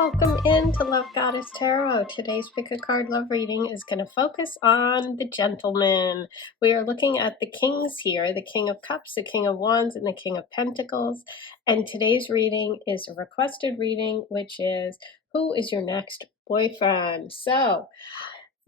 welcome into Love Goddess Tarot. Today's pick a card love reading is going to focus on the gentleman. We are looking at the kings here, the King of Cups, the King of Wands, and the King of Pentacles. And today's reading is a requested reading, which is, who is your next boyfriend? So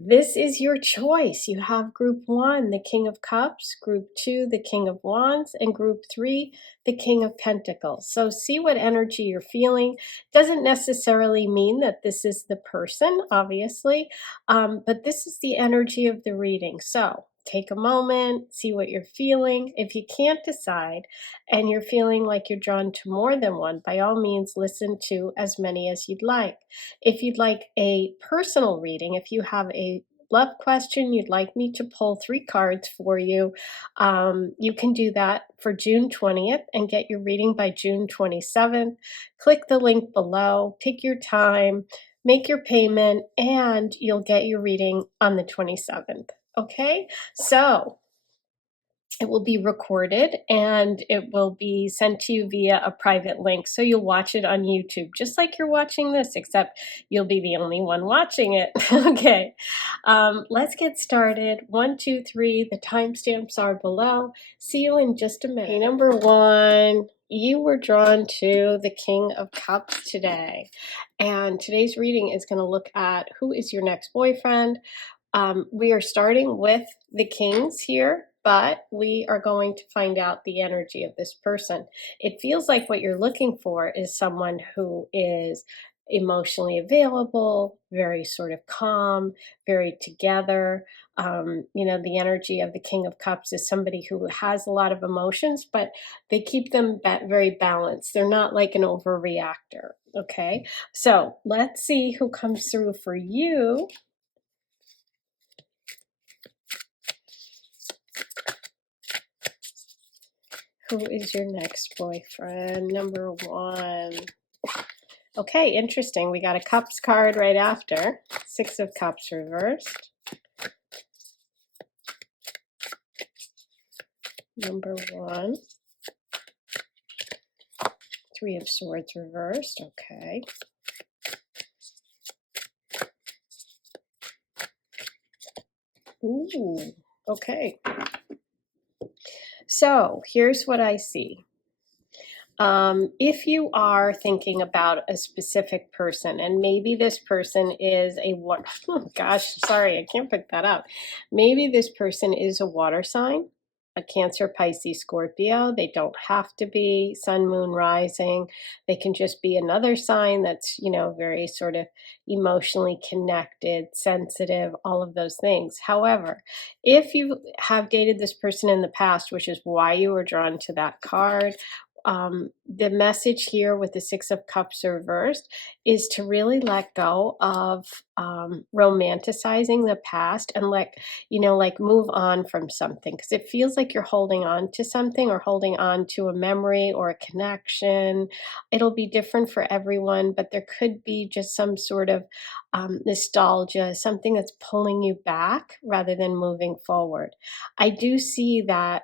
this is your choice. You have group 1, the King of Cups, group 2, the King of Wands, and group 3, the King of Pentacles. So see what energy you're feeling. Doesn't necessarily mean that this is the person, obviously, but this is the energy of the reading. So take a moment, see what you're feeling. If you can't decide and you're feeling like you're drawn to more than one, by all means, listen to as many as you'd like. If you'd like a personal reading, if you have a love question you'd like me to pull 3 cards for you, you can do that for June 20th and get your reading by June 27th. Click the link below, pick your time, make your payment, and you'll get your reading on the 27th. Okay, so it will be recorded and it will be sent to you via a private link. So you'll watch it on YouTube, just like you're watching this, except you'll be the only one watching it. Okay, let's get started. 1, 2, 3, the timestamps are below. See you in just a minute. Okay, number 1, you were drawn to the King of Cups today. And today's reading is going to look at who is your next boyfriend. We are starting with the kings here, but we are going to find out the energy of this person. It feels like what you're looking for is someone who is emotionally available, very sort of calm, very together. The energy of the King of Cups is somebody who has a lot of emotions, but they keep them very balanced. They're not like an overreactor. Okay, so let's see who comes through for you. Who is your next boyfriend? Number 1. Okay, interesting. We got a Cups card right after. 6 of Cups reversed. Number 1. 3 of Swords reversed. Okay. Ooh, okay. So here's what I see. If you are thinking about a specific person, and maybe this person is oh gosh, sorry, I can't pick that up. Maybe this person is a water sign, a Cancer, Pisces, Scorpio. They don't have to be Sun, Moon, Rising. They can just be another sign that's, very sort of emotionally connected, sensitive, all of those things. However, if you have dated this person in the past, which is why you were drawn to that card, the message here with the 6 of Cups reversed is to really let go of romanticizing the past and like move on from something, because it feels like you're holding on to something or holding on to a memory or a connection. It'll be different for everyone, but there could be just some sort of nostalgia, something that's pulling you back rather than moving forward. I do see that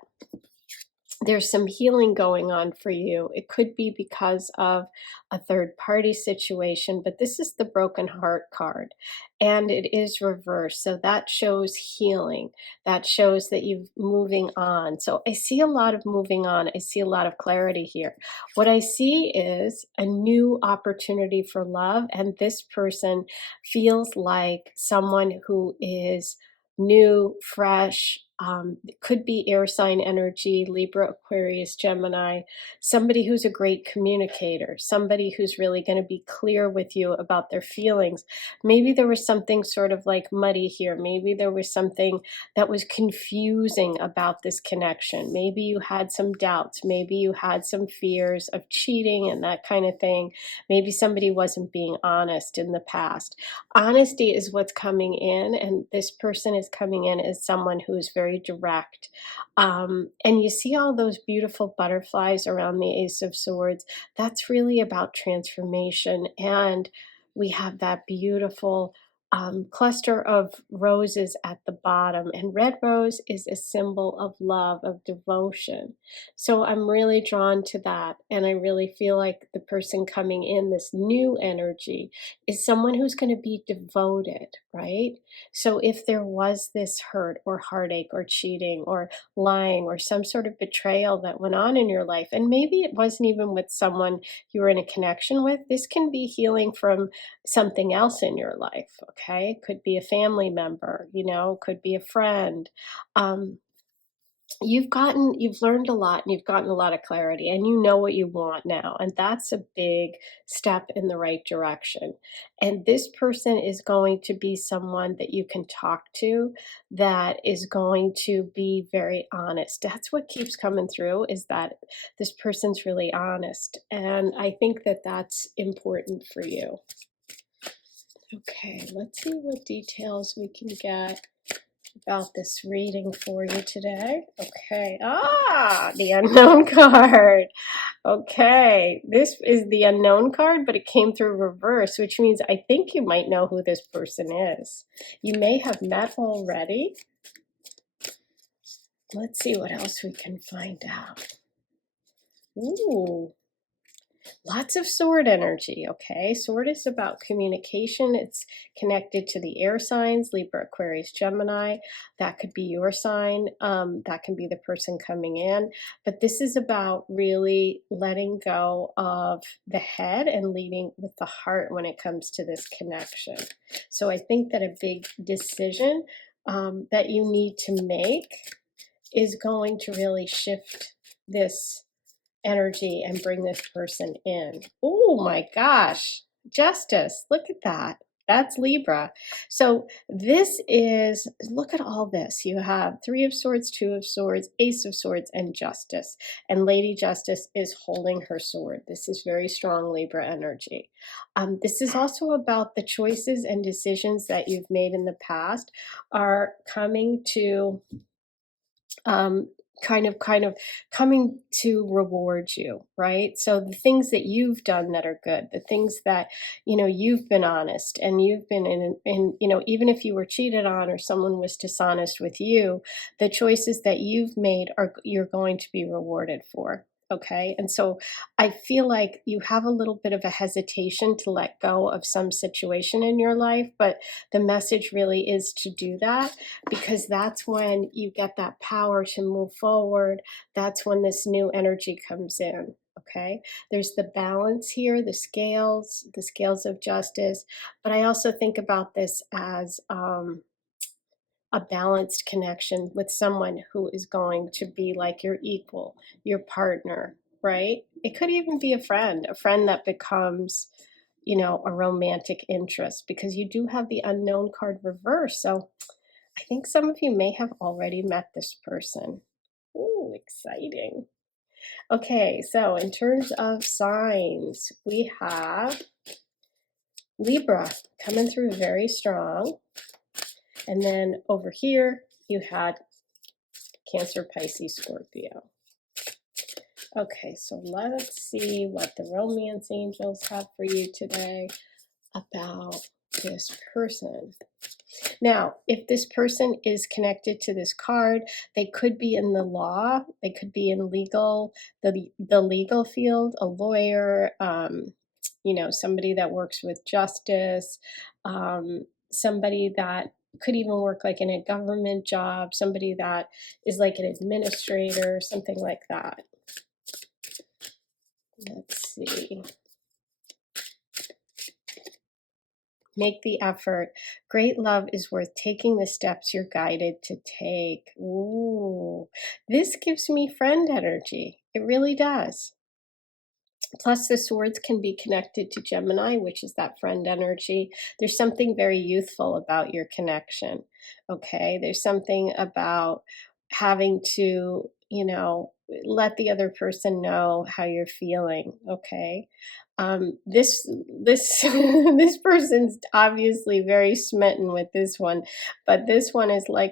there's some healing going on for you. It could be because of a third party situation, but this is the broken heart card and it is reversed. So that shows healing. That shows that you're moving on. So I see a lot of moving on. I see a lot of clarity here. What I see is a new opportunity for love, and this person feels like someone who is new, fresh. It could be air sign energy, Libra, Aquarius, Gemini, somebody who's a great communicator, somebody who's really going to be clear with you about their feelings. Maybe there was something sort of like muddy here. Maybe there was something that was confusing about this connection. Maybe you had some doubts. Maybe you had some fears of cheating and that kind of thing. Maybe somebody wasn't being honest in the past. Honesty is what's coming in, and this person is coming in as someone who is very direct. And you see all those beautiful butterflies around the Ace of Swords. That's really about transformation. And we have that beautiful cluster of roses at the bottom, and red rose is a symbol of love, of devotion. So I'm really drawn to that, and I really feel like the person coming in, this new energy, is someone who's going to be devoted, right? So if there was this hurt or heartache or cheating or lying or some sort of betrayal that went on in your life, and maybe it wasn't even with someone you were in a connection with, this can be healing from something else in your life, okay? Could be a family member, you know, could be a friend. Um, you've learned a lot and you've gotten a lot of clarity and you know what you want now. And that's a big step in the right direction. And this person is going to be someone that you can talk to, that is going to be very honest. That's what keeps coming through, is that this person's really honest. And I think that that's important for you. Okay, let's see what details we can get about this reading for you today. Okay, the unknown card. Okay, this is the unknown card, but it came through reverse, which means I think you might know who this person is. You may have met already. Let's see what else we can find out. Ooh. Lots of sword energy, okay? Sword is about communication. It's connected to the air signs, Libra, Aquarius, Gemini. That could be your sign. That can be the person coming in. But this is about really letting go of the head and leading with the heart when it comes to this connection. So I think that a big decision that you need to make is going to really shift this energy and bring this person in. Oh my gosh, Justice, look at that. That's Libra. So this is, look at all this. You have Three of Swords, Two of Swords, Ace of Swords, and Justice. And Lady Justice is holding her sword. This is very strong Libra energy. This is also about the choices and decisions that you've made in the past are coming to kind of coming to reward you, right? So the things that you've done that are good, the things that, you know, you've been honest and you've been in, you know, even if you were cheated on or someone was dishonest with you, the choices that you've made are, you're going to be rewarded for. Okay. And so I feel like you have a little bit of a hesitation to let go of some situation in your life, but the message really is to do that, because that's when you get that power to move forward. That's when this new energy comes in. Okay, there's the balance here, the scales of justice, but I also think about this as a balanced connection with someone who is going to be like your equal, your partner, right? It could even be a friend that becomes, you know, a romantic interest, because you do have the unknown card reverse. So I think some of you may have already met this person. Ooh, exciting. Okay, so in terms of signs, we have Libra coming through very strong. And then over here, you had Cancer, Pisces, Scorpio. Okay, so let's see what the romance angels have for you today about this person. Now, if this person is connected to this card, they could be in the law, they could be in legal, the legal field, a lawyer, you know, somebody that works with justice, somebody that could even work like in a government job, somebody that is like an administrator, something like that. Let's see. Make the effort. Great love is worth taking the steps you're guided to take. Ooh, this gives me friend energy. It really does. Plus, the swords can be connected to Gemini, which is that friend energy. There's something very youthful about your connection. Okay, there's something about having to, you know, let the other person know how you're feeling. Okay, this this person's obviously very smitten with this one, but this one is like,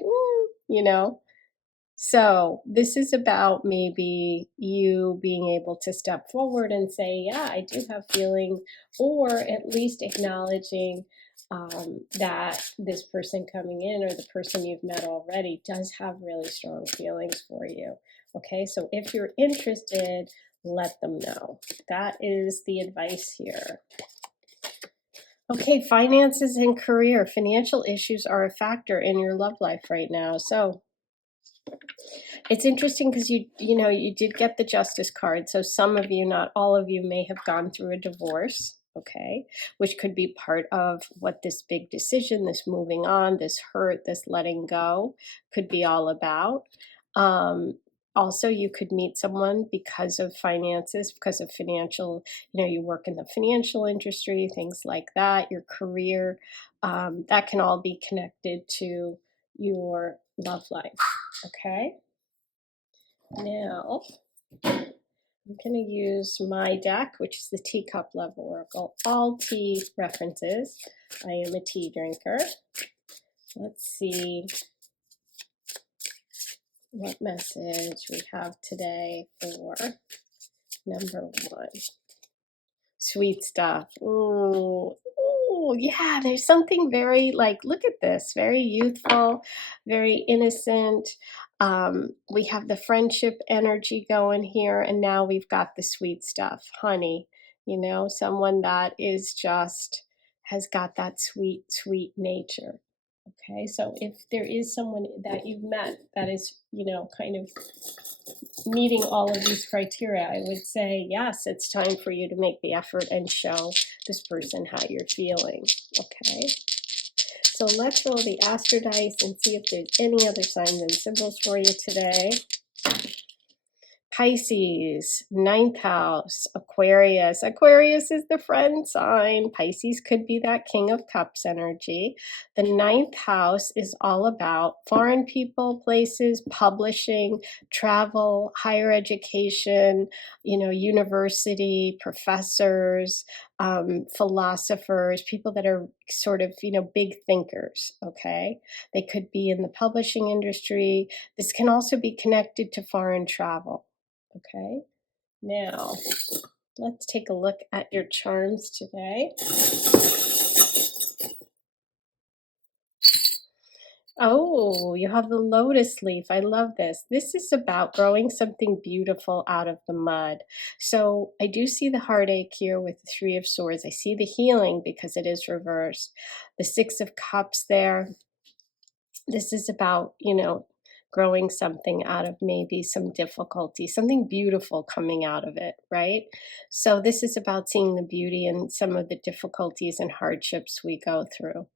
you know. So this is about maybe you being able to step forward and say, yeah, I do have feeling, or at least acknowledging that this person coming in or the person you've met already does have really strong feelings for you. Okay, so if you're interested, let them know. That is the advice here. Okay, finances and career. Financial issues are a factor in your love life right now. So it's interesting because you did get the Justice card. So some of you, not all of you, may have gone through a divorce, okay, which could be part of what this big decision, this moving on, this hurt, this letting go could be all about. Also, you could meet someone because of finances, because of financial, you work in the financial industry, things like that, your career. That can all be connected to your love life, okay? Now, I'm going to use my deck, which is the Teacup Love Oracle. All tea references. I am a tea drinker. Let's see what message we have today for number 1. Sweet stuff. Ooh, yeah, there's something very look at this, very youthful, very innocent. We have the friendship energy going here, and now we've got the sweet stuff, honey. Someone that is just has got that sweet, sweet nature. Okay, so if there is someone that you've met that is, kind of meeting all of these criteria, I would say, yes, it's time for you to make the effort and show this person how you're feeling. Okay, so let's roll the Astro dice and see if there's any other signs and symbols for you today. Pisces, 9th house, Aquarius. Aquarius is the friend sign. Pisces could be that King of Cups energy. The 9th house is all about foreign people, places, publishing, travel, higher education, university, professors, philosophers, people that are sort of, big thinkers, okay? They could be in the publishing industry. This can also be connected to foreign travel. Okay, now let's take a look at your charms today. Oh, you have the lotus leaf. I love this. This is about growing something beautiful out of the mud. So I do see the heartache here with the 3 of Swords. I see the healing because it is reversed. The 6 of Cups there. This is about, growing something out of maybe some difficulty, something beautiful coming out of it, right? So this is about seeing the beauty in some of the difficulties and hardships we go through.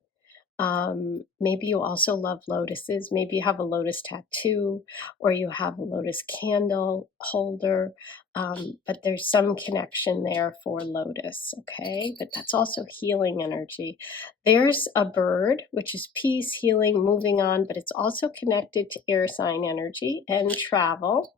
Maybe you also love lotuses. Maybe you have a lotus tattoo or you have a lotus candle holder. But there's some connection there for lotus, okay? But that's also healing energy. There's a bird, which is peace, healing, moving on, but it's also connected to air sign energy and travel.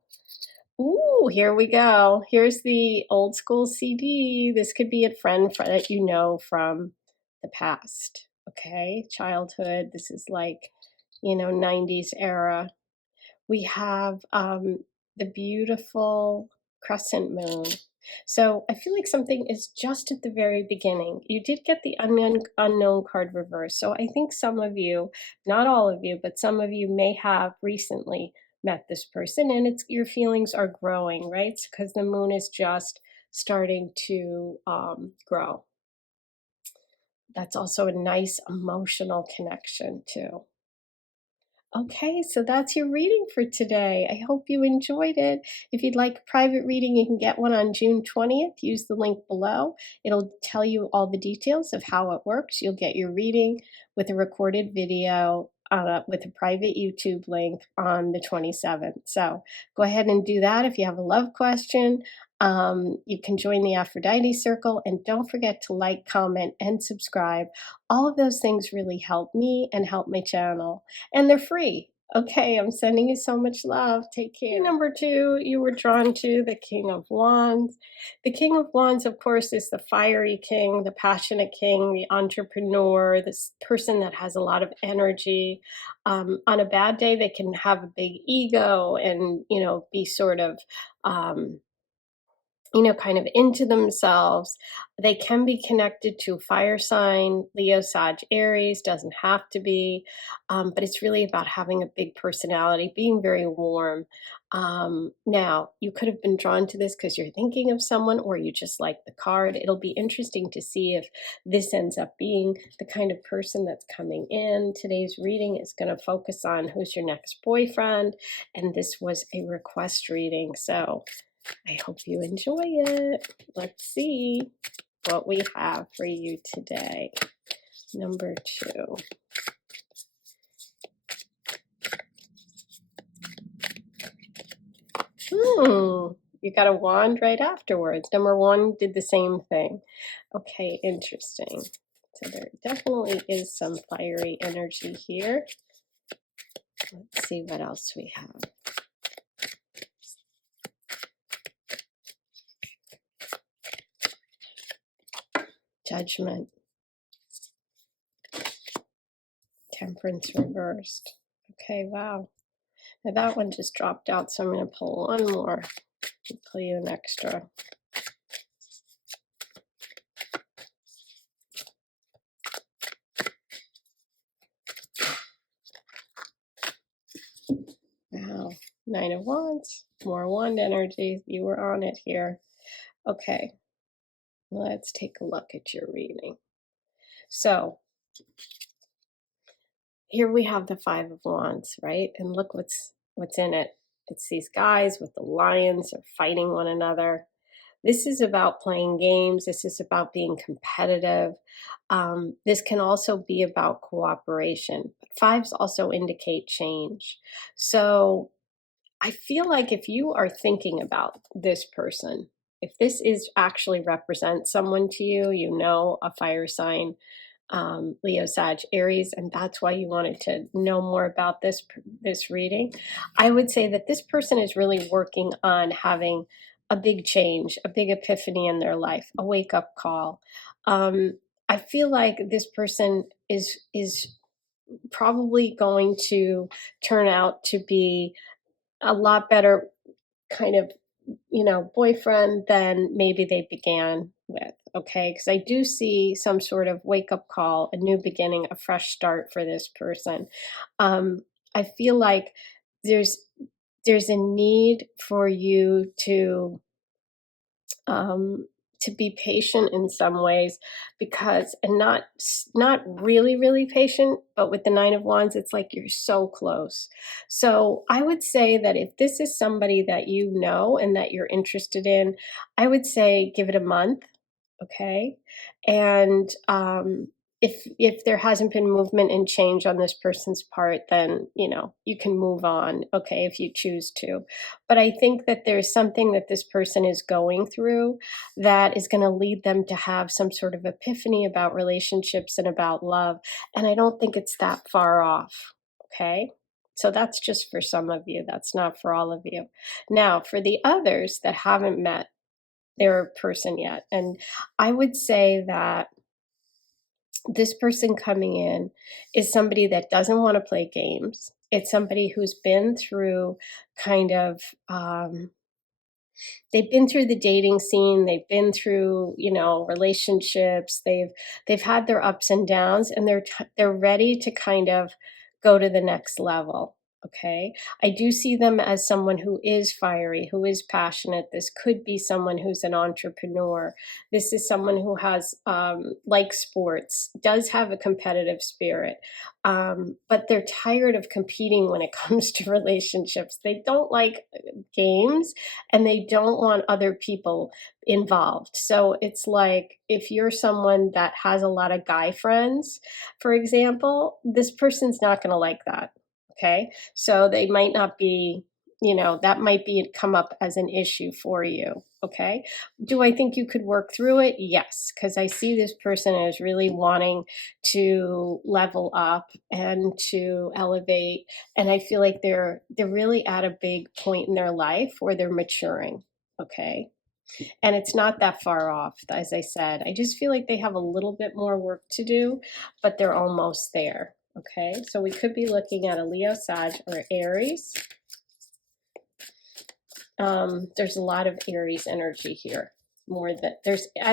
Ooh, here we go. Here's the old school CD. This could be a friend that you know from the past, okay? Childhood. This is like, 90s era. We have the beautiful crescent moon. So I feel like something is just at the very beginning. You did get the unknown card reversed. So I think some of you, not all of you, but some of you may have recently met this person, and your feelings are growing, right? Because the moon is just starting to grow. That's also a nice emotional connection too. Okay, so that's your reading for today. I hope you enjoyed it. If you'd like a private reading, you can get one on June 20th. Use the link below. It'll tell you all the details of how it works. You'll get your reading with a recorded video with a private YouTube link on the 27th. So go ahead and do that. If you have a love question, you can join the Aphrodite Circle, and don't forget to like, comment, and subscribe. All of those things really help me and help my channel, and they're free. Okay, I'm sending you so much love. Take care. Number 2, you were drawn to the King of Wands. The King of Wands, of course, is the fiery king, the passionate king, the entrepreneur, this person that has a lot of energy. On a bad day, they can have a big ego and, be sort of kind of into themselves. They can be connected to fire sign, Leo, Sag, Aries, doesn't have to be, but it's really about having a big personality, being very warm. Now, you could have been drawn to this because you're thinking of someone or you just like the card. It'll be interesting to see if this ends up being the kind of person that's coming in. Today's reading is going to focus on who's your next boyfriend, and this was a request reading. So I hope you enjoy it. Let's see what we have for you today. Number 2. You got a wand right afterwards. Number 1 did the same thing. Okay, interesting. So there definitely is some fiery energy here. Let's see what else we have. Judgment. Temperance reversed. Okay, wow. Now that one just dropped out, so I'm going to pull one more. I'll pull you an extra. Wow, 9 of Wands, more wand energy. You were on it here. Okay, let's take a look at your reading. So here we have the 5 of Wands, right? And look what's in it. It's these guys with the lions are fighting one another. This is about playing games. This is about being competitive. This can also be about cooperation. Fives also indicate change. So I feel like if you are thinking about this person, if this is actually represents someone to you, a fire sign, Leo, Sag, Aries, and that's why you wanted to know more about this reading, I would say that this person is really working on having a big change, a big epiphany in their life, a wake-up call. I feel like this person is probably going to turn out to be a lot better kind of boyfriend than maybe they began with. Okay, because I do see some sort of wake-up call, a new beginning, a fresh start for this person. I feel like there's a need for you to be patient in some ways, because, and not really patient, but with the 9 of Wands, it's like you're so close. So I would say that if this is somebody that you know and that you're interested in, I would say give it a month. Okay. And if there hasn't been movement and change on this person's part, then you can move on, okay, if you choose to. But I think that there's something that this person is going through that is going to lead them to have some sort of epiphany about relationships and about love, and I don't think it's that far off. Okay. So that's just for some of you. That's not for all of you. Now, for the others that haven't met their person yet, and I would say that this person coming in is somebody that doesn't want to play games. It's somebody who's been through kind of they've been through the dating scene, they've been through relationships, they've had their ups and downs, and they're ready to kind of go to the next level. Okay, I do see them as someone who is fiery, who is passionate. This could be someone who's an entrepreneur. This is someone who has likes sports, does have a competitive spirit, but they're tired of competing when it comes to relationships. They don't like games, and they don't want other people involved. So it's like, if you're someone that has a lot of guy friends, for example, this person's not going to like that. Okay. So they might not be, that might be come up as an issue for you. Okay. Do I think you could work through it? Yes. Because I see this person as really wanting to level up and to elevate. And I feel like they're really at a big point in their life where they're maturing. Okay. And it's not that far off, as I said. I just feel like they have a little bit more work to do, but they're almost there. Okay, so we could be looking at a Leo, Sag, or Aries. There's a lot of Aries energy here. More that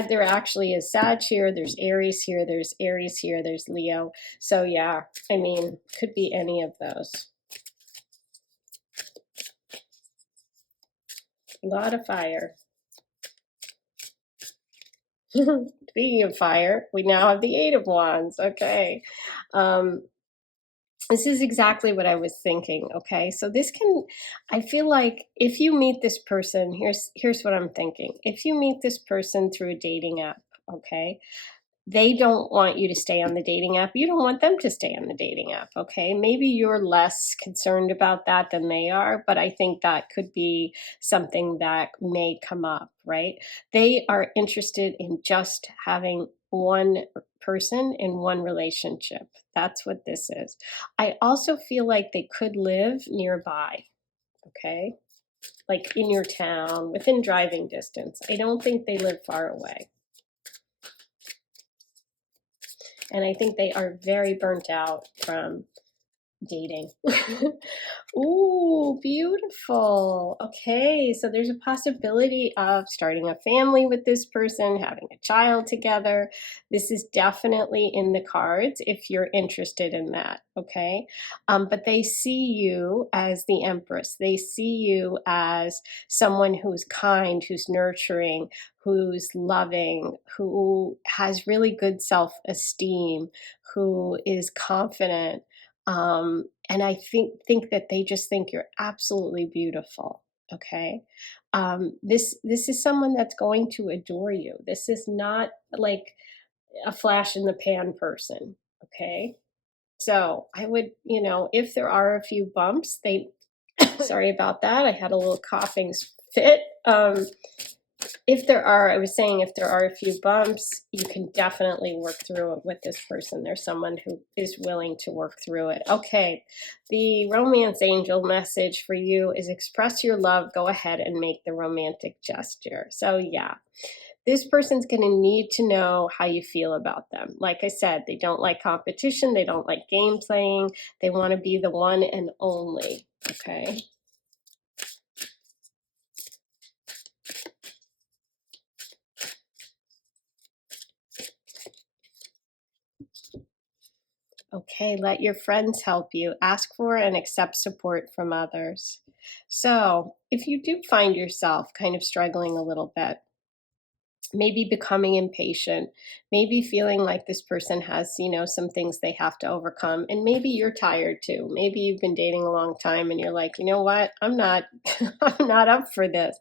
there actually is Sag here, there's Aries here, there's Aries here, there's Leo. So yeah, I mean, could be any of those. A lot of fire. Speaking of fire, we now have the Eight of Wands. Okay. This is exactly what I was thinking. Okay. So this can, I feel like if you meet this person, here's what I'm thinking. If you meet this person through a dating app, okay, they don't want you to stay on the dating app. You don't want them to stay on the dating app, okay? Maybe you're less concerned about that than they are, but I think that could be something that may come up, right? They are interested in just having one person in one relationship. That's what this is. I also feel like they could live nearby, okay? Like in your town, within driving distance. I don't think they live far away. And I think they are very burnt out from dating. Ooh, beautiful. Okay, so there's a possibility of starting a family with this person, having a child together. This is definitely in the cards if you're interested in that, okay? But they see you as the Empress. They see you as someone who's kind, who's nurturing, who's loving, who has really good self-esteem, who is confident. And I think that they just think you're absolutely beautiful. Okay. This is someone that's going to adore you. This is not like a flash in the pan person. Okay. So I would, if there are a few bumps, sorry about that. I had a little coughing fit. If there are, I was saying, if there are a few bumps, you can definitely work through it with this person. There's someone who is willing to work through it. Okay, the romance angel message for you is express your love. Go ahead and make the romantic gesture. So yeah, this person's going to need to know how you feel about them. Like I said, they don't like competition. They don't like game playing. They want to be the one and only. Okay. Okay, let your friends help you. Ask for and accept support from others. So, if you do find yourself kind of struggling a little bit, maybe becoming impatient, maybe feeling like this person has, some things they have to overcome, and maybe you're tired too. Maybe you've been dating a long time and you're like, you know what? I'm not I'm not up for this.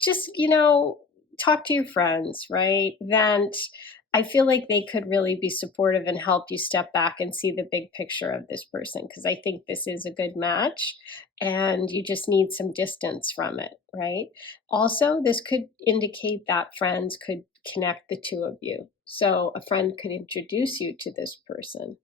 Just, talk to your friends, right? Vent. I feel like they could really be supportive and help you step back and see the big picture of this person, because I think this is a good match and you just need some distance from it, right? Also, this could indicate that friends could connect the two of you. So a friend could introduce you to this person.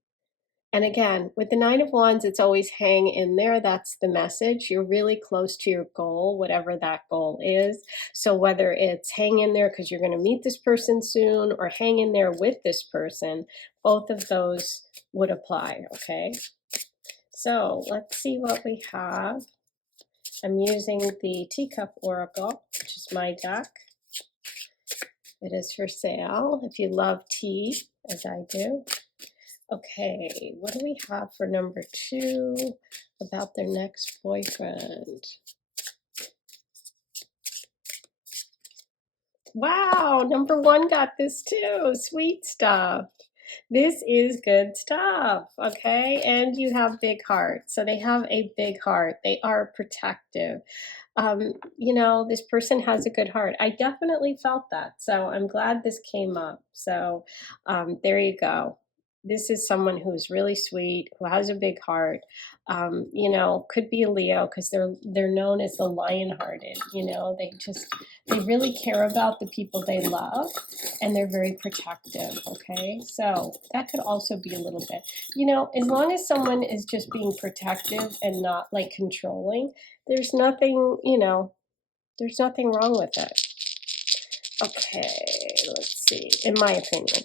And again, with the Nine of Wands, it's always hang in there. That's the message. You're really close to your goal, whatever that goal is. So whether it's hang in there because you're going to meet this person soon, or hang in there with this person, both of those would apply, okay? So let's see what we have. I'm using the Teacup Oracle, which is my deck. It is for sale if you love tea, as I do. Okay, what do we have for number 2 about their next boyfriend? Wow, number 1 got this too. Sweet stuff. This is good stuff, okay? And you have big heart. So they have a big heart. They are protective. This person has a good heart. I definitely felt that. So I'm glad this came up. So there you go. This is someone who's really sweet, who has a big heart. Could be a Leo because they're known as the lion-hearted. They really care about the people they love, and they're very protective. Okay, so that could also be a little bit. As long as someone is just being protective and not like controlling, there's nothing. There's nothing wrong with it. Okay, let's see. In my opinion,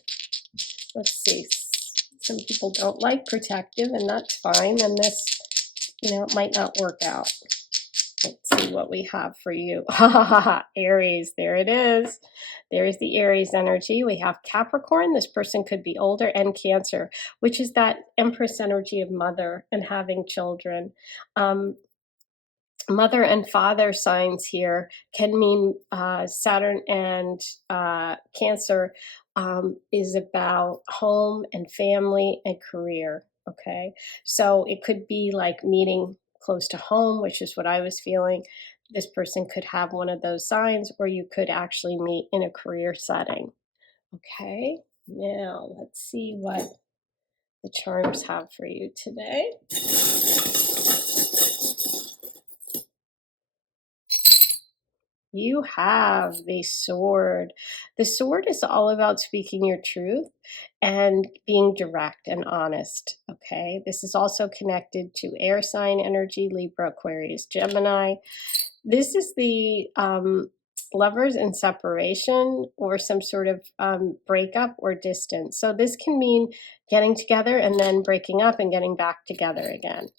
let's see. Some people don't like protective, and that's fine. And this, it might not work out. Let's see what we have for you. Aries, there it is. There's the Aries energy. We have Capricorn. This person could be older, and Cancer, which is that Empress energy of mother and having children. Mother and father signs here can mean Saturn and Cancer is about home and family and career. Okay, so it could be like meeting close to home, which is what I was feeling. This person could have one of those signs, or you could actually meet in a career setting. Okay, now let's see what the charms have for you today. You have the sword. The sword is all about speaking your truth and being direct and honest. Okay. This is also connected to air sign energy, Libra, Aquarius, Gemini. This is the lovers in separation or some sort of breakup or distance. So this can mean getting together and then breaking up and getting back together again.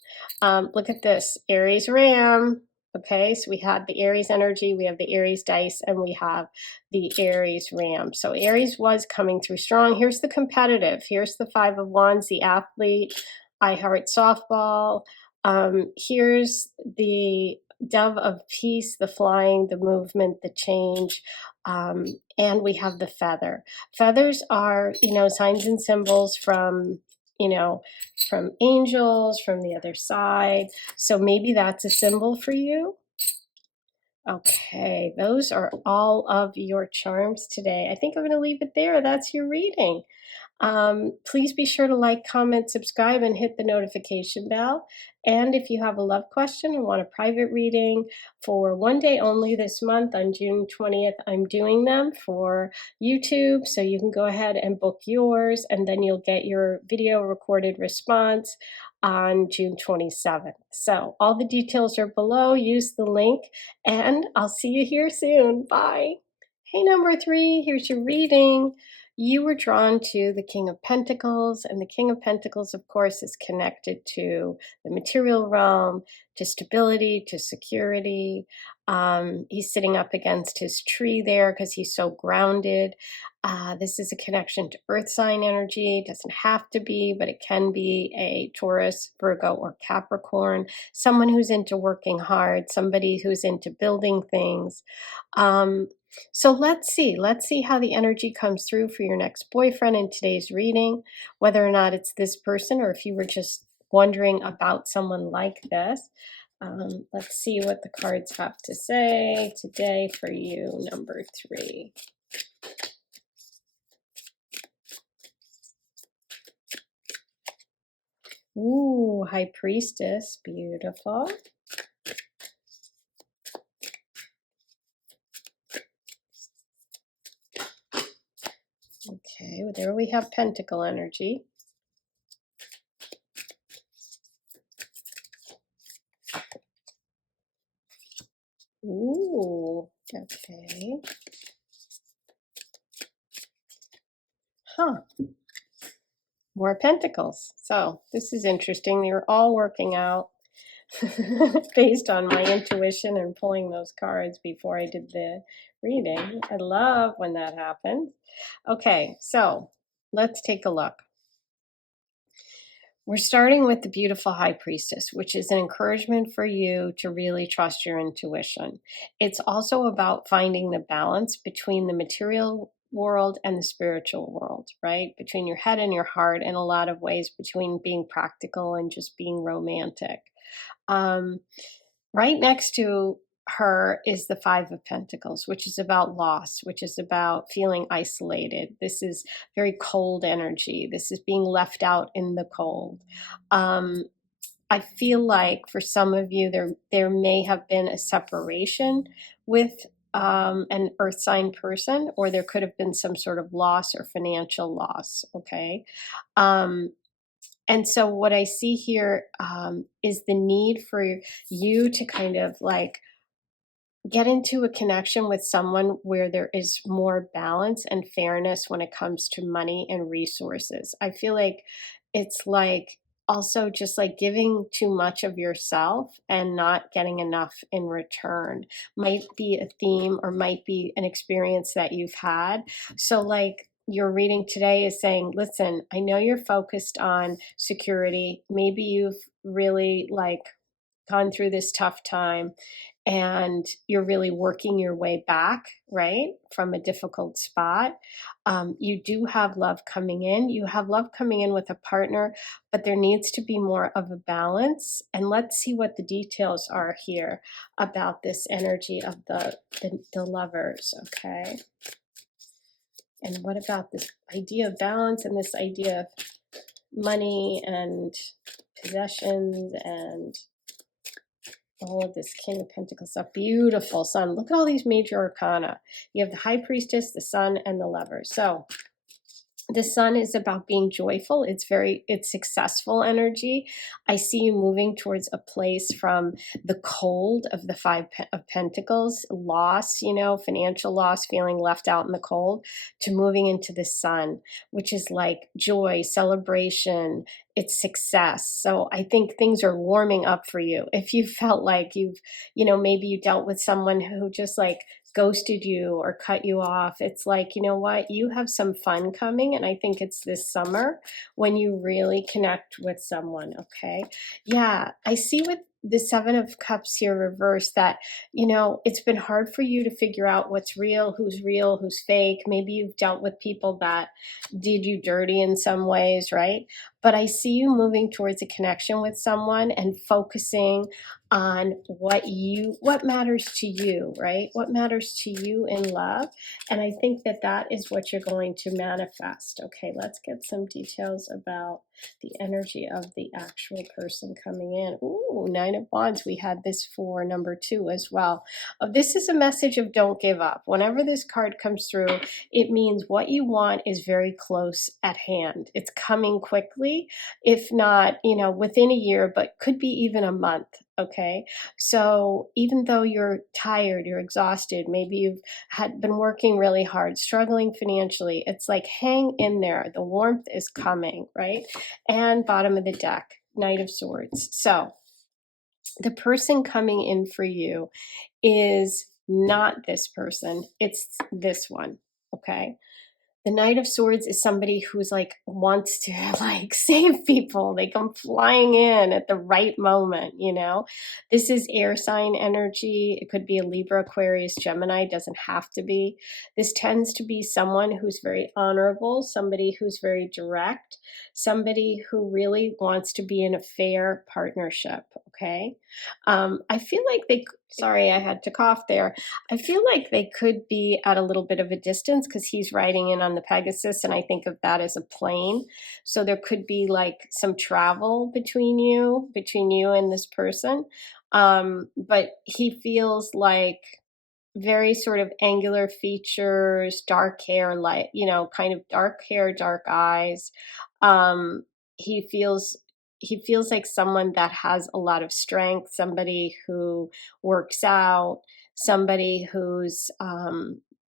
Look at this, Aries Ram. Okay, so we have the Aries energy, we have the Aries dice, and we have the Aries Ram. So Aries was coming through strong. Here's the competitive. Here's the Five of Wands, the athlete. I heart softball. Here's the dove of peace, the flying, the movement, the change. And we have the feather. Feathers are, signs and symbols from, from angels, from the other side. So maybe that's a symbol for you. Okay, those are all of your charms today. I think I'm going to leave it there. That's your reading. Please be sure to like, comment, subscribe, and hit the notification bell. And if you have a love question and want a private reading for one day only this month on June 20th, I'm doing them for YouTube. So you can go ahead and book yours, and then you'll get your video recorded response on June 27th. So all the details are below. Use the link, and I'll see you here soon. Bye. Hey, number 3, here's your reading. You were drawn to the King of Pentacles, and the King of Pentacles, of course, is connected to the material realm, to stability, to security. He's sitting up against his tree there because he's so grounded. This is a connection to earth sign energy. It doesn't have to be, but it can be a Taurus, Virgo, or Capricorn. Someone who's into working hard, somebody who's into building things. So let's see how the energy comes through for your next boyfriend in today's reading, whether or not it's this person or if you were just wondering about someone like this. Let's see what the cards have to say today for you, number 3. Ooh, High Priestess, beautiful. Okay, well, there we have Pentacle energy. Ooh, okay. Huh. More Pentacles. So this is interesting. They're all working out based on my intuition and pulling those cards before I did the reading. I love when that happens. Okay, so let's take a look. We're starting with the beautiful High Priestess, which is an encouragement for you to really trust your intuition. It's also about finding the balance between the material world and the spiritual world, right? Between your head and your heart, in a lot of ways, between being practical and just being romantic. Right next to her is the Five of Pentacles, which is about loss, which is about feeling isolated. This is very cold energy. This is being left out in the cold. I feel like for some of you, there may have been a separation with an earth sign person, or there could have been some sort of loss or financial loss, okay? And so what I see here is the need for you to kind of like get into a connection with someone where there is more balance and fairness when it comes to money and resources. I feel like it's like also just like giving too much of yourself and not getting enough in return might be a theme or might be an experience that you've had. So like your reading today is saying, listen, I know you're focused on security. Maybe you've really like gone through this tough time and you're really working your way back, right, from a difficult spot. You do have love coming in. You have love coming in with a partner, but there needs to be more of a balance. And let's see what the details are here about this energy of the lovers, okay? And what about this idea of balance and this idea of money and possessions and all of this King of Pentacles stuff? Beautiful Sun. Look at all these major arcana. You have the High Priestess, the Sun, and the Lover. So the Sun is about being joyful. It's successful energy. I see you moving towards a place from the cold of the Five of Pentacles, loss, you know, financial loss, feeling left out in the cold, to moving into the Sun, which is like joy, celebration, it's success. So I think things are warming up for you. If you felt like maybe you dealt with someone who just like ghosted you or cut you off, it's like, you know what, you have some fun coming, and I think it's this summer when you really connect with someone. Okay, yeah, I see with the Seven of Cups here reversed that, you know, it's been hard for you to figure out what's real, who's fake. Maybe you've dealt with people that did you dirty in some ways, right? But I see you moving towards a connection with someone and focusing on what matters to you, right? What matters to you in love. And I think that that is what you're going to manifest. Okay, let's get some details about the energy of the actual person coming in. Ooh, Nine of Wands. We had this for number 2 as well. This is a message of don't give up. Whenever this card comes through, it means what you want is very close at hand. It's coming quickly, if not, you know, within a year, but could be even a month. Okay, so even though you're tired, you're exhausted, maybe you've been working really hard, struggling financially, it's like hang in there. The warmth is coming, right? And bottom of the deck, Knight of Swords. So the person coming in for you is not this person, it's this one. Okay, the Knight of Swords is somebody who's like wants to like save people. They come flying in at the right moment, you know. This is air sign energy. It could be a Libra, Aquarius, Gemini, doesn't have to be. This tends to be someone who's very honorable, somebody who's very direct, somebody who really wants to be in a fair partnership, okay? I feel like sorry, I had to cough there. I feel like they could be at a little bit of a distance because he's riding in on the Pegasus, and I think of that as a plane. So there could be like some travel between you and this person. But he feels like very sort of angular features, dark hair, light, you know, kind of dark hair, dark eyes. Um, he feels like someone that has a lot of strength, somebody who works out, somebody who's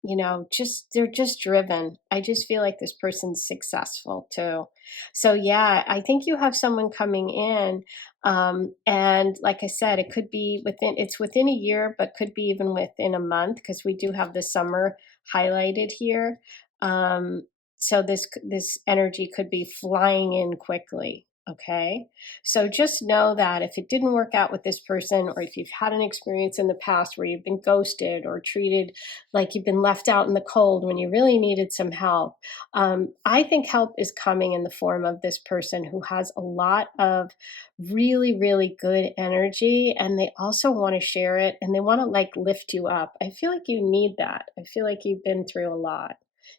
you know, they're just driven. I just feel like this person's successful too. So yeah, I think you have someone coming in, and like I said, it could be within a year, but could be even within a month, because we do have the summer highlighted here. So this energy could be flying in quickly. Okay, so just know that if it didn't work out with this person, or if you've had an experience in the past where you've been ghosted or treated like you've been left out in the cold when you really needed some help, I think help is coming in the form of this person who has a lot of really, really good energy, and they also want to share it, and they want to like lift you up. I feel like you need that. I feel like you've been through a lot,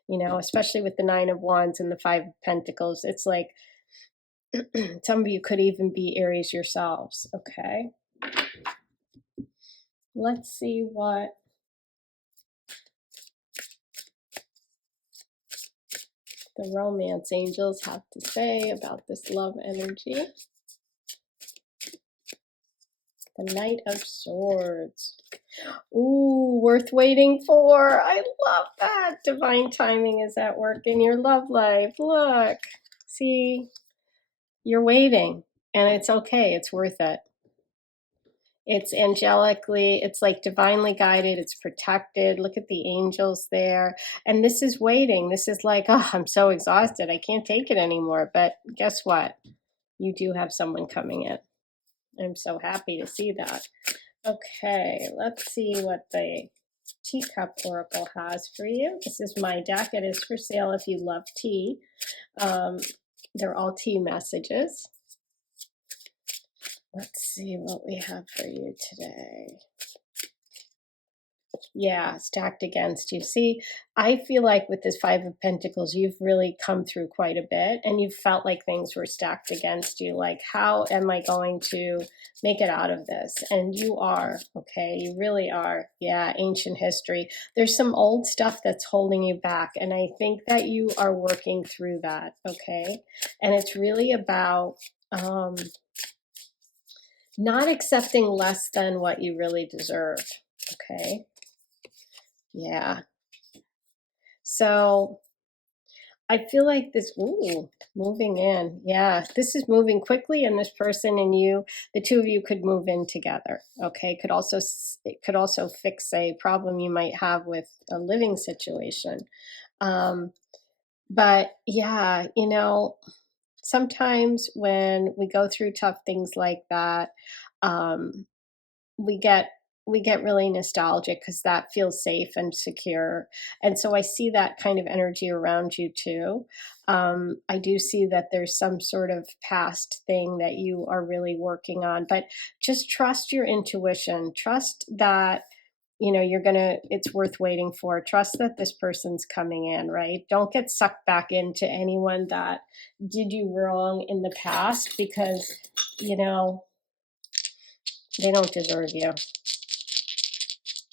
you know, especially with the Nine of Wands and the Five of Pentacles. It's like some of you could even be Aries yourselves. Okay, let's see what the romance angels have to say about this love energy. The Knight of Swords. Ooh, worth waiting for. I love that. Divine timing is at work in your love life. Look, see, You're waiting, and it's okay. It's worth it. It's angelically, it's like divinely guided, it's protected. Look at the angels there. And this is waiting. This is like, oh, I'm so exhausted. I can't take it anymore. But guess what? You do have someone coming in. I'm so happy to see that. Okay, let's see what the Teacup Oracle has for you. This is my deck. It is for sale if you love tea. They're all tea messages. Let's see what we have for you today. Yeah, stacked against you. See, I feel like with this Five of Pentacles, you've really come through quite a bit and you felt like things were stacked against you. Like, how am I going to make it out of this? And you are, okay? You really are. Yeah, ancient history. There's some old stuff that's holding you back. And I think that you are working through that, okay? And it's really about not accepting less than what you really deserve, okay? Yeah. So I feel like this, ooh, moving in. Yeah, this is moving quickly, and this person and you, the two of you could move in together. Okay, it could also fix a problem you might have with a living situation. But yeah, you know, sometimes when we go through tough things like that, um, we get we get really nostalgic because that feels safe and secure. And so I see that kind of energy around you too. I do see that there's some sort of past thing that you are really working on, but just trust your intuition. Trust that, you know, it's worth waiting for. Trust that this person's coming in, right? Don't get sucked back into anyone that did you wrong in the past, because, you know, they don't deserve you.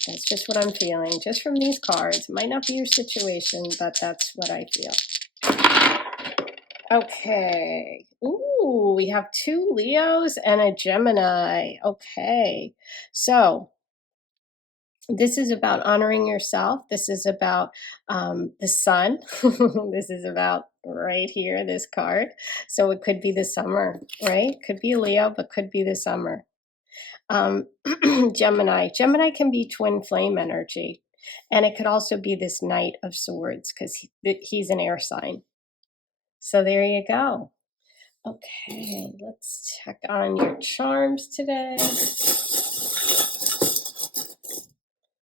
That's just what I'm feeling, just from these cards. It might not be your situation, but that's what I feel. Okay. Ooh, we have two Leos and a Gemini. Okay. So this is about honoring yourself. This is about the sun. This is about right here, this card. So it could be the summer, right? Could be a Leo, but could be the summer. Gemini. Gemini can be twin flame energy. And it could also be this Knight of Swords, because he's an air sign. So there you go. Okay, let's check on your charms today.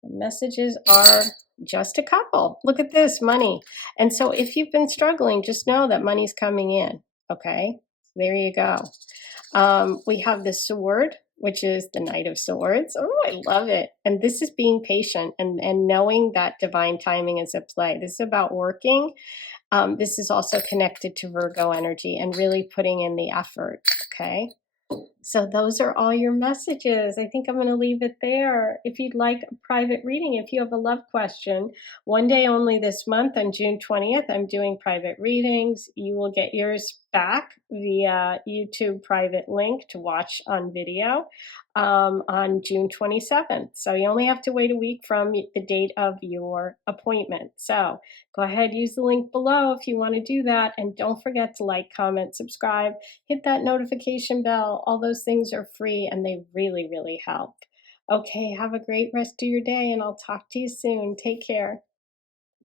The messages are just a couple. Look at this, money. And so if you've been struggling, just know that money's coming in. Okay, there you go. We have the sword, which is the Knight of Swords. Oh, I love it. And this is being patient and knowing that divine timing is at play. This is about working. This is also connected to Virgo energy and really putting in the effort, okay? So those are all your messages. I think I'm going to leave it there. If you'd like a private reading, if you have a love question, one day only this month on June 20th, I'm doing private readings. You will get yours back via YouTube private link to watch on video on June 27th. So you only have to wait a week from the date of your appointment. So go ahead, use the link below if you want to do that. And don't forget to like, comment, subscribe, hit that notification bell. All those things are free and they really, really help. Okay, have a great rest of your day and I'll talk to you soon. Take care.